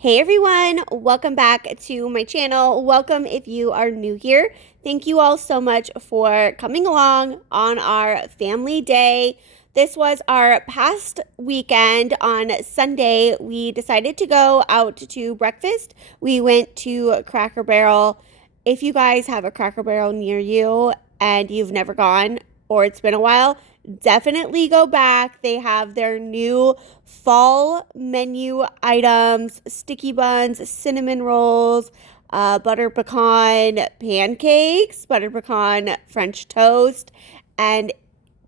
Hey everyone, welcome back to my channel. Welcome if you are new here. Thank you all so much for coming along on our family day. This was our past weekend. On Sunday, we decided to go out to breakfast. We went to Cracker Barrel. If you guys have a Cracker Barrel near you and you've never gone or it's been a while, definitely go back. They have their new fall menu items, sticky buns, cinnamon rolls, butter pecan pancakes, butter pecan French toast, and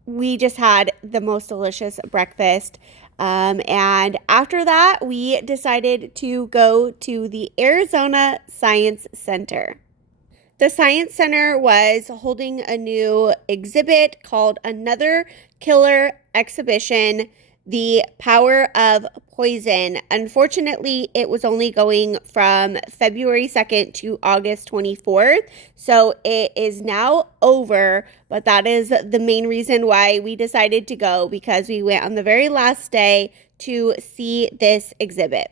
we just had the most delicious breakfast. And after that, we decided to go to the Arizona Science Center. The Science Center was holding a new exhibit called Another Killer Exhibition, The Power of Poison. Unfortunately, it was only going from February 2nd to August 24th, so it is now over, but that is the main reason why we decided to go, because we went on the very last day to see this exhibit.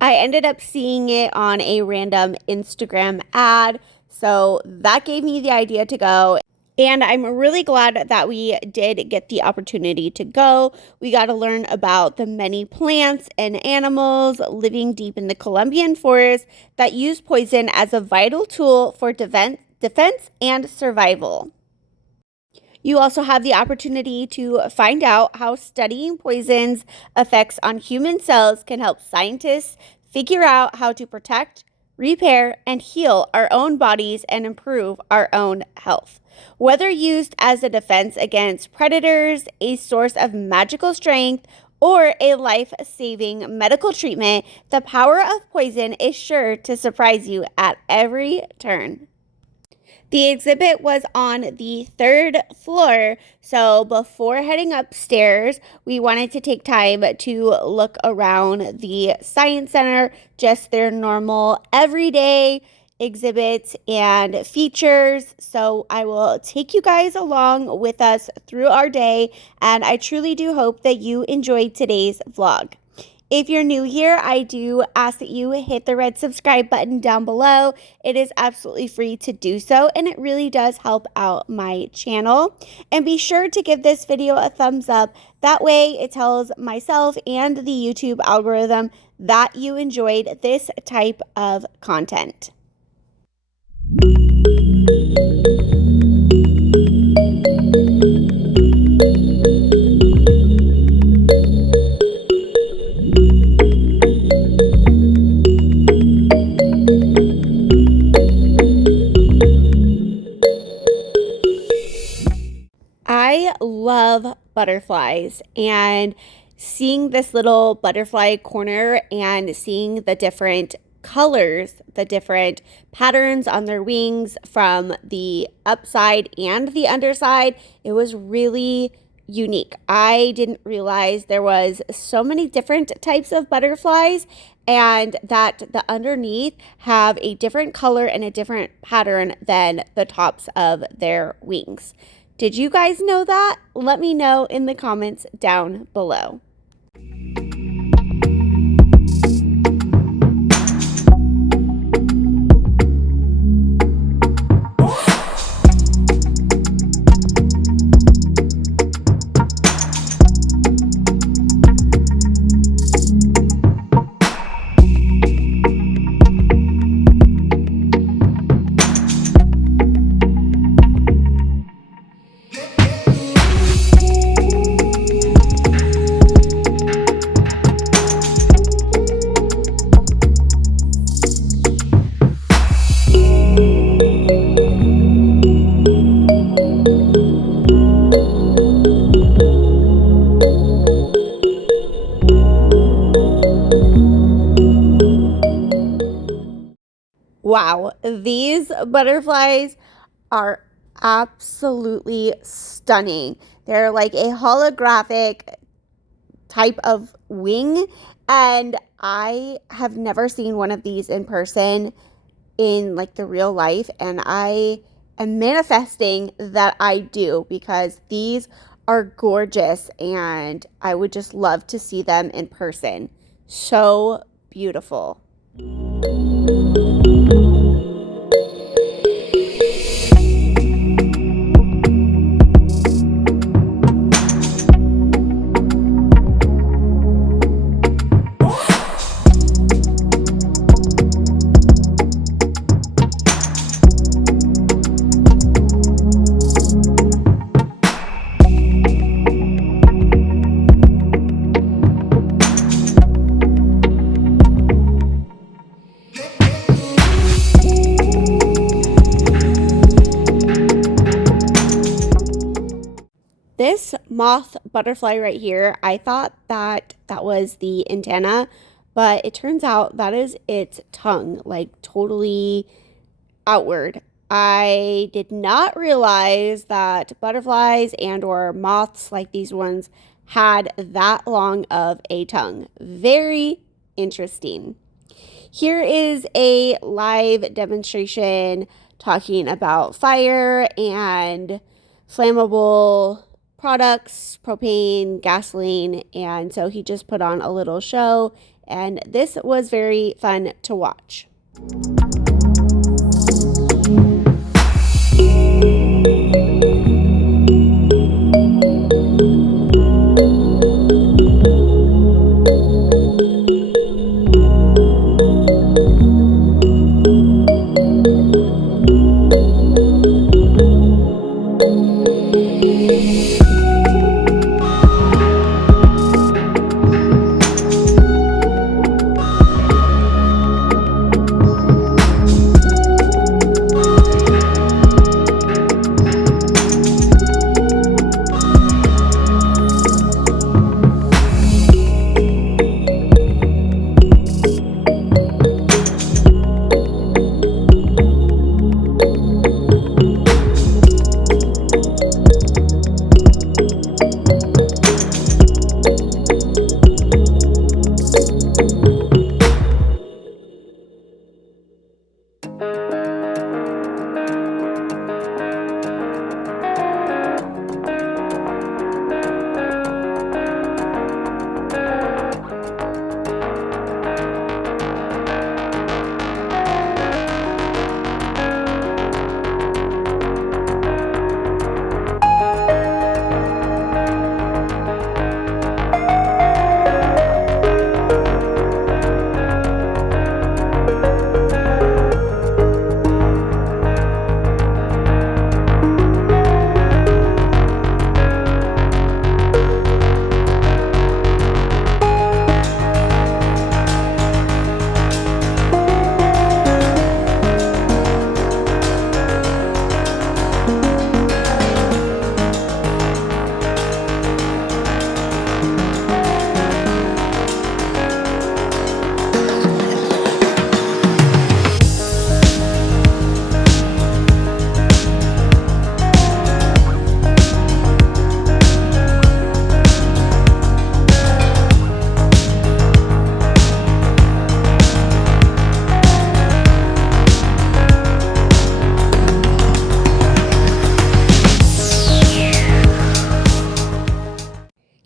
I ended up seeing it on a random Instagram ad, so that gave me the idea to go. And I'm really glad that we did get the opportunity to go. We got to learn about the many plants and animals living deep in the Colombian forest that use poison as a vital tool for defense and survival. You also have the opportunity to find out how studying poisons effects on human cells can help scientists figure out how to protect, repair, and heal our own bodies and improve our own health. Whether used as a defense against predators, a source of magical strength, or a life-saving medical treatment, the power of poison is sure to surprise you at every turn. The exhibit was on the 3rd floor, so before heading upstairs, we wanted to take time to look around the Science Center, just their normal everyday exhibits and features. So I will take you guys along with us through our day, and I truly do hope that you enjoyed today's vlog. If you're new here, I do ask that you hit the red subscribe button down below. It is absolutely free to do so, and it really does help out my channel. And be sure to give this video a thumbs up. That way it tells myself and the YouTube algorithm that you enjoyed this type of content. I love butterflies, and seeing this little butterfly corner and seeing the different colors, the different patterns on their wings from the upside and the underside, it was really unique. I didn't realize there was so many different types of butterflies, and that the underneath have a different color and a different pattern than the tops of their wings. Did you guys know that? Let me know in the comments down below. Wow, these butterflies are absolutely stunning. They're like a holographic type of wing, and I have never seen one of these in person in like the real life, and I and manifesting that I do, because these are gorgeous and I would just love to see them in person. So beautiful. This moth butterfly right here, I thought that was the antenna, but it turns out that is its tongue, like totally outward. I did not realize that butterflies and or moths like these ones had that long of a tongue. Very interesting. Here is a live demonstration talking about fire and flammable products, propane, gasoline, and so he just put on a little show, and this was very fun to watch.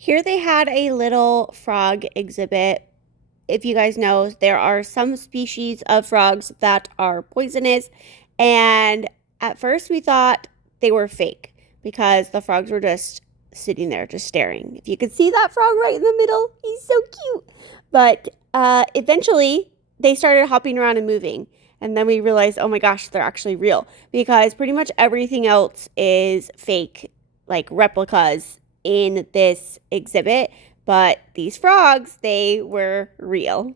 Here they had a little frog exhibit. If you guys know, there are some species of frogs that are poisonous, and at first we thought they were fake because the frogs were just sitting there just staring. If you could see that frog right in the middle, he's so cute. But eventually they started hopping around and moving, and then we realized, oh my gosh, they're actually real, because pretty much everything else is fake, like replicas in this exhibit, but these frogs, they were real.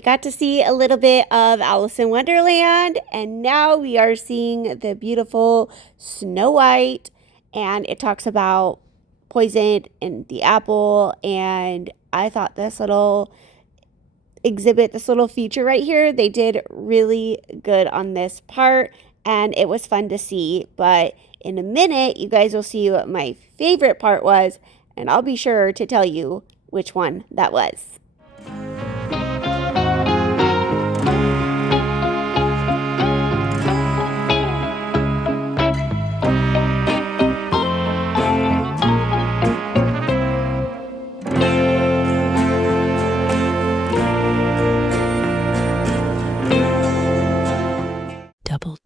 we got to see a little bit of Alice in Wonderland, and now we are seeing the beautiful Snow White, and it talks about poison in the apple. And I thought this little exhibit, this little feature right here, they did really good on this part, and it was fun to see. But in a minute, you guys will see what my favorite part was, and I'll be sure to tell you which one that was.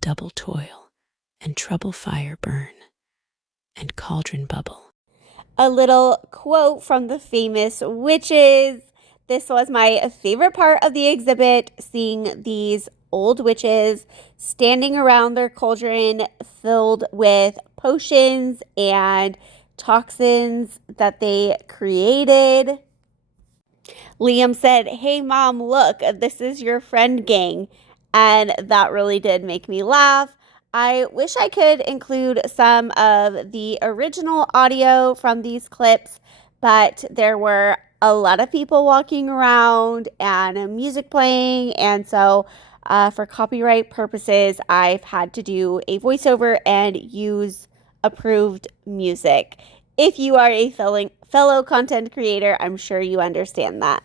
Double toil, and trouble fire burn, and cauldron bubble. A little quote from the famous witches. This was my favorite part of the exhibit, seeing these old witches standing around their cauldron filled with potions and toxins that they created. Liam said, "Hey mom, look, this is your friend gang." And that really did make me laugh. I wish I could include some of the original audio from these clips, but there were a lot of people walking around and music playing. And so for copyright purposes, I've had to do a voiceover and use approved music. If you are a fellow content creator, I'm sure you understand that.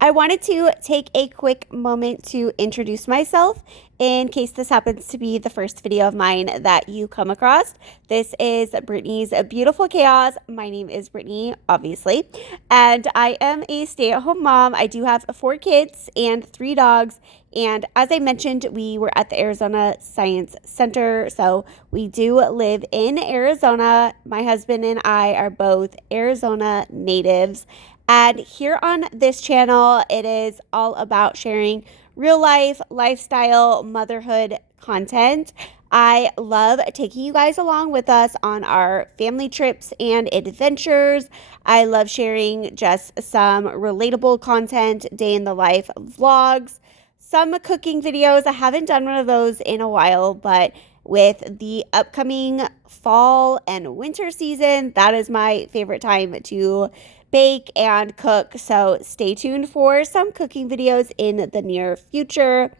I wanted to take a quick moment to introduce myself in case this happens to be the first video of mine that you come across. This is Brittany's Beautiful Chaos. My name is Brittany, obviously, and I am a stay-at-home mom. I do have 4 kids and 3 dogs, and as I mentioned, we were at the Arizona Science Center, so we do live in Arizona. My husband and I are both Arizona natives. And here on this channel, it is all about sharing real life, lifestyle, motherhood content. I love taking you guys along with us on our family trips and adventures. I love sharing just some relatable content, day in the life vlogs, some cooking videos. I haven't done one of those in a while, but with the upcoming fall and winter season. That is my favorite time to bake and cook. So stay tuned for some cooking videos in the near future.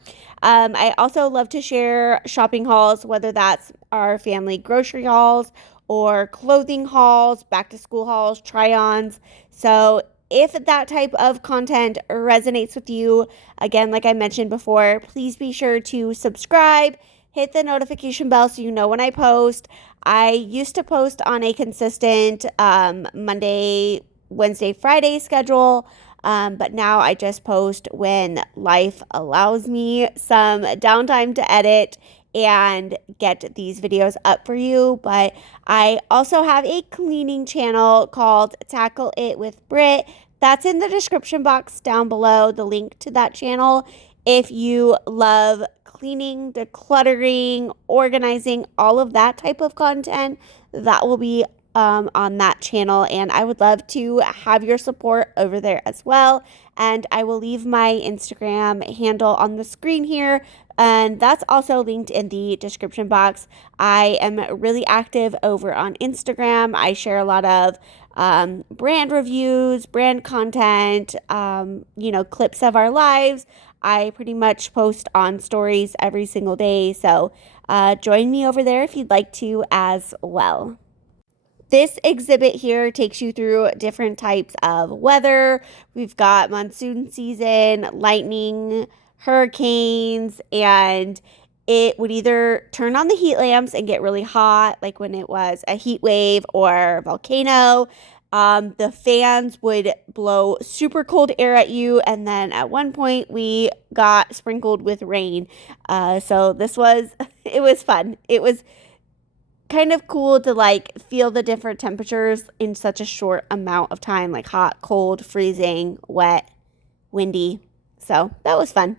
I also love to share shopping hauls, whether that's our family grocery hauls or clothing hauls, back to school hauls, try-ons. So if that type of content resonates with you, again, like I mentioned before, please be sure to subscribe, hit the notification bell so you know when I post. I used to post on a consistent Monday, Wednesday, Friday schedule, but now I just post when life allows me some downtime to edit and get these videos up for you. But I also have a cleaning channel called Tackle It with Britt. That's in the description box down below, the link to that channel. If you love cleaning, decluttering, organizing, all of that type of content, that will be on that channel, and I would love to have your support over there as well. And I will leave my Instagram handle on the screen here, and that's also linked in the description box. I am really active over on Instagram. I share a lot of brand reviews, brand content, clips of our lives. I pretty much post on stories every single day, so join me over there if you'd like to as well. This exhibit here takes you through different types of weather. We've got monsoon season, lightning, hurricanes, and it would either turn on the heat lamps and get really hot, like when it was a heat wave or volcano. The fans would blow super cold air at you, and then at one point we got sprinkled with rain. So it was fun. It was kind of cool to like feel the different temperatures in such a short amount of time, like hot, cold, freezing, wet, windy. So that was fun.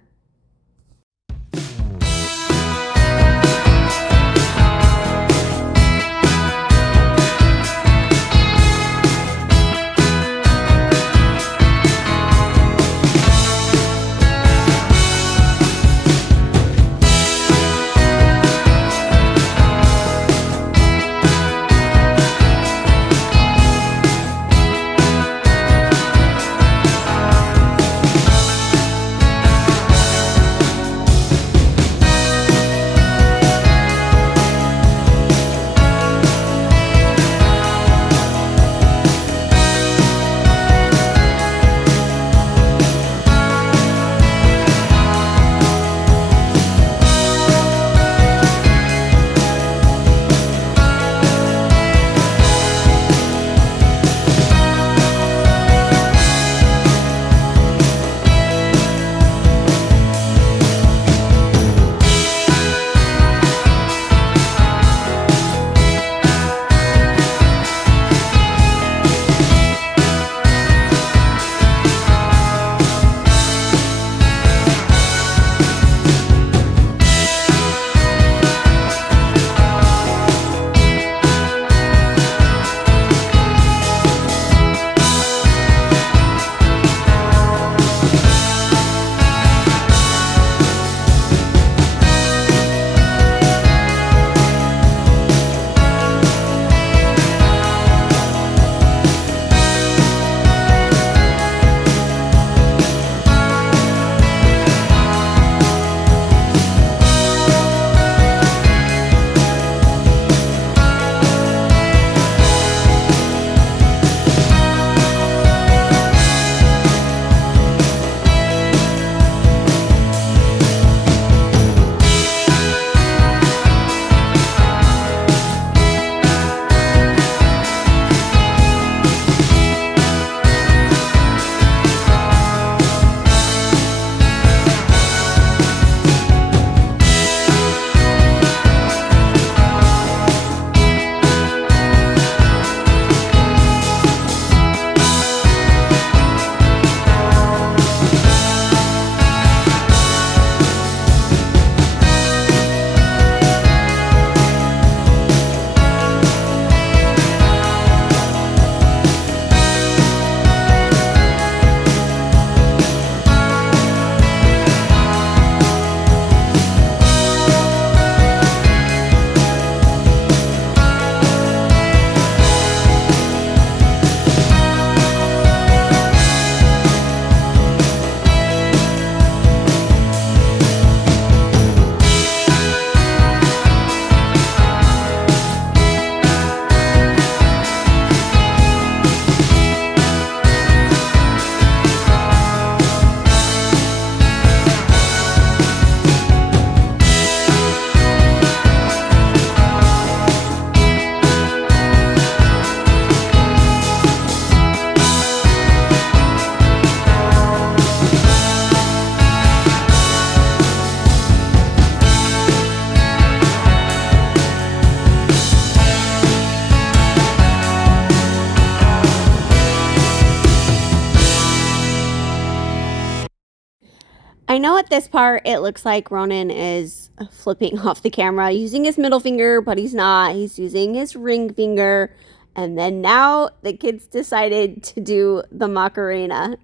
know at this part it looks like Ronan is flipping off the camera using his middle finger, but he's not. He's using his ring finger. And then now the kids decided to do the Macarena.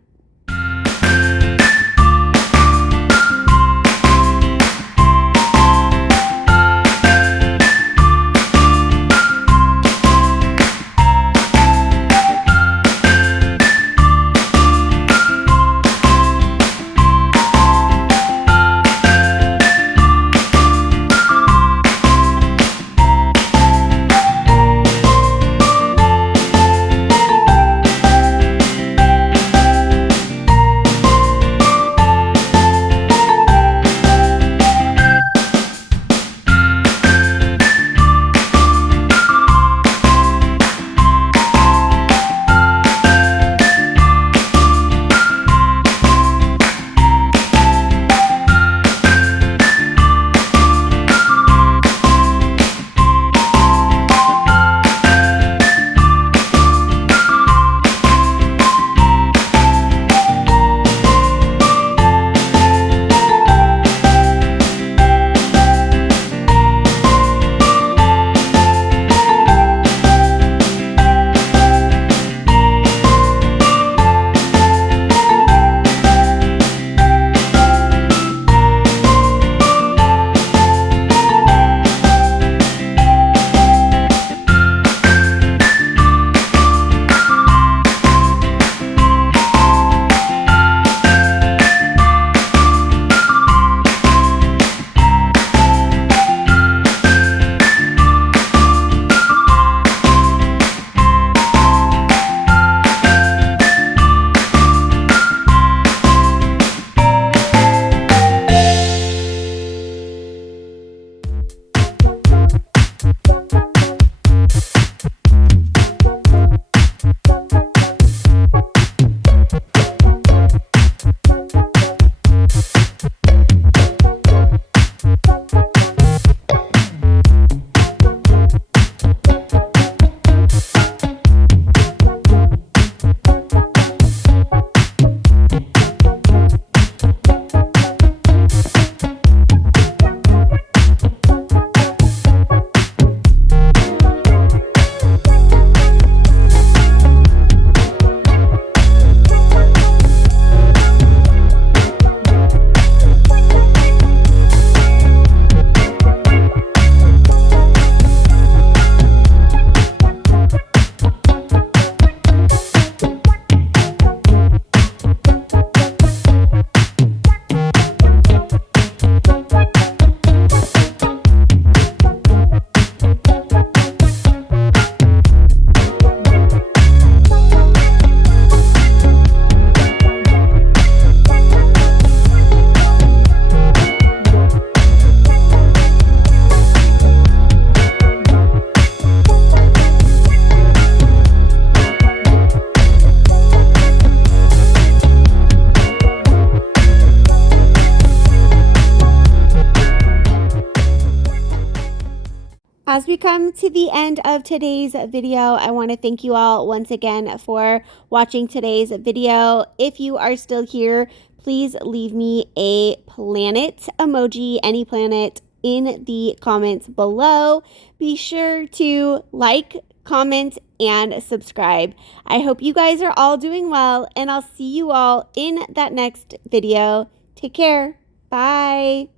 As we come to the end of today's video, I want to thank you all once again for watching today's video. If you are still here, please leave me a planet emoji, any planet, in the comments below. Be sure to like, comment, and subscribe. I hope you guys are all doing well, and I'll see you all in that next video. Take care. Bye.